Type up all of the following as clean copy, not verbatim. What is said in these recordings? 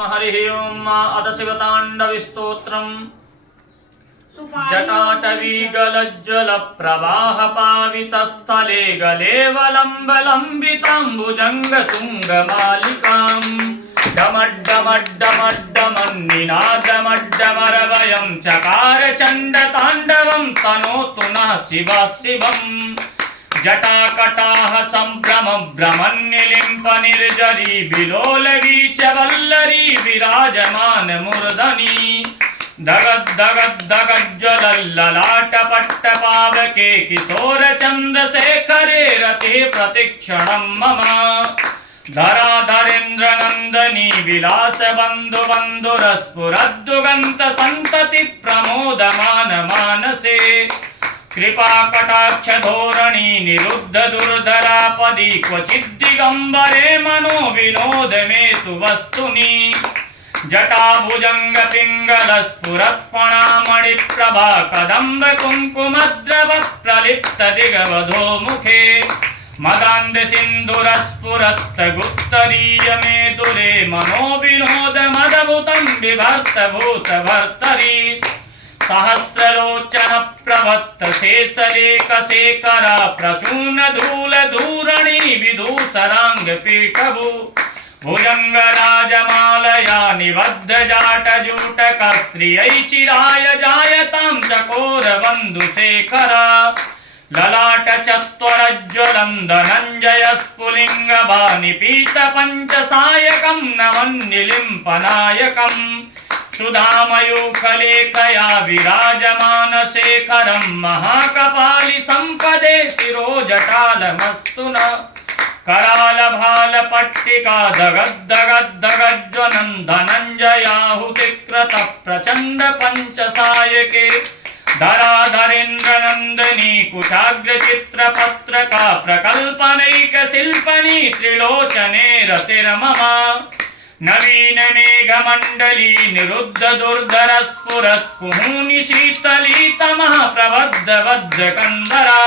हरिः ओम्। अथ शिवताण्डवस्तोत्रम्। जटाटवीगलज्ज्वलप्रवाहपावितस्थले गलेवलम्बलम्बिताम्बुजङ्गतुङ्गमालिकाम् डमड्डमड्डमड्डमन्निनादमड्डमरवयं चकार चण्डताण्डवं तनोतु नः शिवः शिवम्। जटाकटाह सम्भ्रम भ्रमन्निलिम्प निर्जरी विलोलवीचवल्लरी विराजमान मूर्धनि दगद्दगद्दगज्ज्वलल्ललाटपट्टपावके किशोर चन्द्रशेखरे रते प्रतिक्षणं मम धराधरेन्द्रनन्दनी विलास बन्धु बन्धुरस्फुरद्दुगन्त सन्तति प्रमोदमान मानसे कृपा कटाक्ष धोरणी निरुद्ध दुर्धरापदी क्वचिद्दिगम्बरे मनो विनोद मे तु वस्तुनि जटाभुजंग पिंगल स्फुरत्पणामणि प्रभा कदम्ब कुंकुमद्रव प्रलिप्त दिगवधो मुखे मदान्द सिंधुरस्फुरत् गुप्तरीय मे दुरे मनो विनोद मदभुतं बिभर्त भूत भर्तरी सहस्रलोचन प्रवत्त शेषलेख शेखरा प्रसून धूल धूरणी विदूसरांग पीठभू भुजंग राजमालया निबद्ध जाटजूटक श्रियै चिराय जायतां चकोर बन्धुशेखरा ललाट चत्वरज्ज्वलं धनञ्जय स्फुलिंग भानिपीत पंचसायकं नवन्निलिम्पनायकम् सुधामयूखलेखया विराजमान शेखरं महाकपालि संपदे शिरोजटालमस्तु न कराल भाल पट्टिका दगद्दगद्दगज्ज्वलं धनञ्जयाहुतिकृत प्रचण्ड पंचसायके धराधरेन्द्रनन्दिनी कुशाग्र चित्रपत्रका प्रकल्पनैक शिल्पनी त्रिलोचने रतिर्मम नवीन मेघमण्डली निरुद्ध दुर्धर स्फुरत् कुहूनि शीतली तमः प्रबद्ध वज्रकन्धरा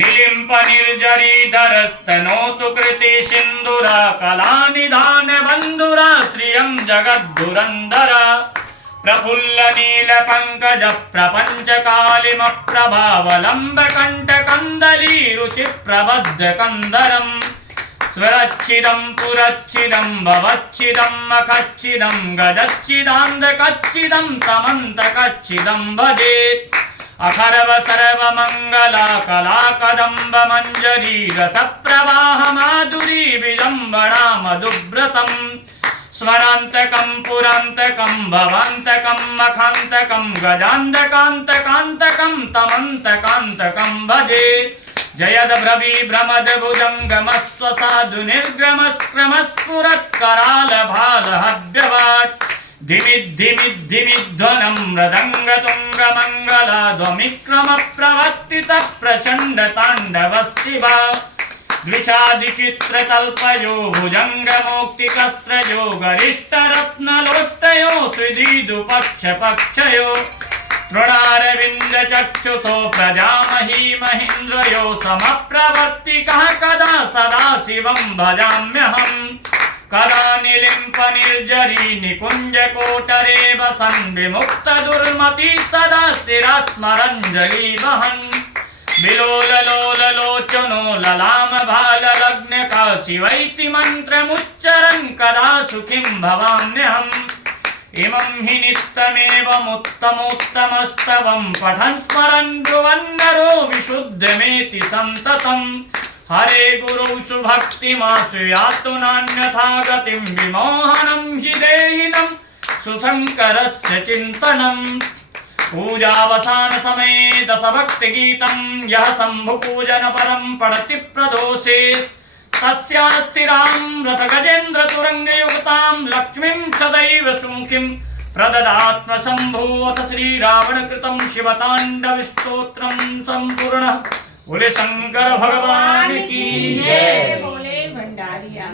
निलिम्प निर्जरीधरस्तनोतु कृति सिन्धुरा कलानिधान बन्धुरा श्रियं जगद्धुरन्धरा प्रफुल्ल नील पंकज प्रपंच कालिम प्रभावलम्ब कंठ कंदली रुचि प्रबद्ध कंदरम् स्वरच्छिदं पुरच्छिदं भवच्छिदं मखच्छिदं गजच्छिदान्धकच्छिदं तमन्तकच्छिदं भजेत् अखर्व सर्वमङ्गला कला कदम्ब मञ्जरी रसप्रवाह माधुरी विजम्बणा मधुव्रतम् स्वरान्तकं पुरान्तकं भवान्तकं मखान्तकं गजान्तकान्तकान्तकं तमन्तकान्तकं भजे जयद ब्रवी भ्रमद भुजङ्गमस्व साधु निर्ग्रमस्क्रमस्फुरत्कराल भालहव्यवाट् धिमिद्धिमिद्धिमिध्वनं मृदङ्गतुङ्गमङ्गला ध्वमिक्रम प्रवर्तित प्रचण्ड ताण्डव शिवा द्विषादिचित्रकल्पयो भुजङ्गमौक्तिकस्त्रयो गरिष्ठरत्नलोष्टयो त्रिदिदुपक्षपक्षयो तृणारविन्दचक्षुषो प्रजामही महीन्द्रयो समप्रवर्तिकः कदा सदा शिवं भजाम्यहम् कदा निलिम्प निर्जरी निकुञ्जकोटरे वसन् विमुक्तदुर्मती सदा शिरस्मरञ्जलि वहन् विलोललोललोचनो ललाम भाललग्नका शिवैति मन्त्रमुच्चरन् कदा सुखिं भवाम्यहम् इमं हि नित्यमेवमुत्तमोत्तमस्तवं पठन् स्मरन् ब्रुवन्नरो विशुद्धमेति सन्ततम् हरे गुरौ सुभक्तिमासु यातु नान्यथा गतिं विमोहनं हि देहिनं सुशङ्करस्य चिन्तनम् पूजावसान समये दशभक्तिगीतं यः शम्भुपूजन परं पठति प्रदोषे तस्यास्थिरां रथगजेन्द्रतुरङ्गयुक्तां लक्ष्मीं सदैव सुमुखीं प्रददात्म शम्भोऽथ श्रीरावणकृतं शिवताण्डवस्तोत्रं सम्पूर्णः बोले शंकर भगवान की जय।